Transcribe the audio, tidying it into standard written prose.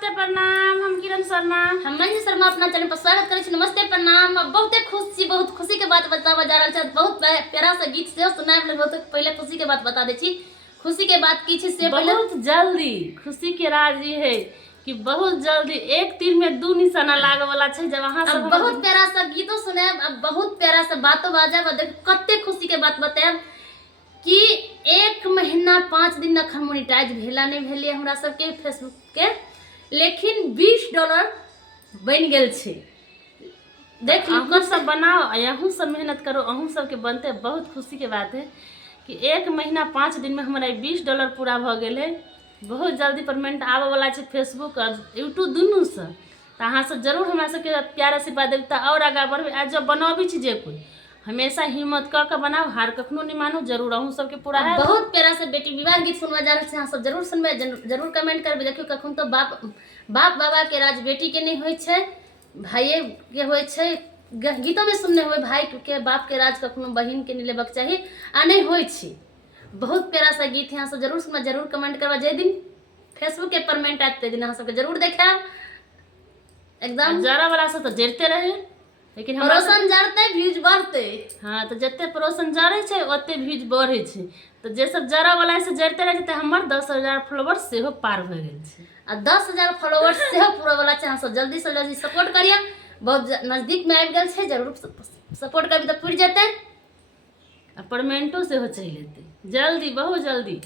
नमस्ते प्रणाम। हम किरण शर्मा, हम मंजू शर्मा अपना चैनल पर स्वागत करे छी। नमस्ते प्रणाम। बहुत खुशी के बात बतावा जा रहल छै। बहुत प्यारा सा गीत से सुनाए। बहुत पहले खुशी के बात बता दे छी। खुशी के बात की छी से बहुत जल्दी खुशी के राज ये है कि बहुत जल्दी एक तीर में दू निशाना लागे वाला छै। जब अहाँ सब बहुत प्यारा सा गीतो सुने, अब बहुत प्यारा सा बातो बाजा। देख कते खुशी के बात बताएब कि 1 महीना 5 दिन अखन मोनिटाइज भेला नहीं भेलिए हमरा सबके फेसबुक के, लेकिन $20 बन गेल छै। देख अहूँ सब बनाओ, अहूँ सब मेहनत करो, अहूँ सबके बनते। बहुत खुशी के बात है कि 1 महीना 5 दिन में हमारा $20 पूरा भ गेल है। बहुत जल्दी पेमेंट आवे वाला छै फेसबुक और यूट्यूब दुनू से। तो अहाँ सब जरूर हमरा सबके प्यार आशीर्वाद देता और आगा बढ़बे। आज जब बनाबी छी जे कोई हमेशा हिम्मत क के बनाओ, हार कखनो नहीं मानो। जरूर अहूँ सबके पूरा है। बहुत प्यारा से बेटी विवाह गीत सुनवा जा रहल छै। अहाँ सब जरूर सुनबे, जरूर कमेंट करबे। देखियो कखन तो बाप बाबा के राज बेटी के नहीं होय छै, भाइये के होय छै। गीतों में सुनने हुए भाई के बाप के राज कखनो बहिन के नहीं लेबक चाहिए आ नहीं होय छै। बहुत प्यारा सा गीत यहाँ सब जरूर सुनवा, जरूर कमेंट करवा। जे दिन फेसबुक के पेमेंट आते दिन अहाँ सबके जरूर देखाब। एकदम जरा वाला से तो जरते रहे, लेकिन पड़ोसन जरते व्यूज बढ़ते। हाँ, तो जते पड़ोसन जरे छै ओते व्यूज बढ़े छै। तो जे सब जरा वाला से जरते रहे छै हमर 10,000 फॉलोवर्स सेहो पार हो गेल छै आ 10,000 फॉलोवर्स सेहो पूरा वाला छै। अहाँ सब जल्दी से जल्दी सपोर्ट करिए। बहुत नजदीक में आबि गेल छै, जरूर सपोर्ट करबी तो पूरी जेतै। आ पेमेंटो सेहो चलि एतै जल्दी, बहुत जल्दी।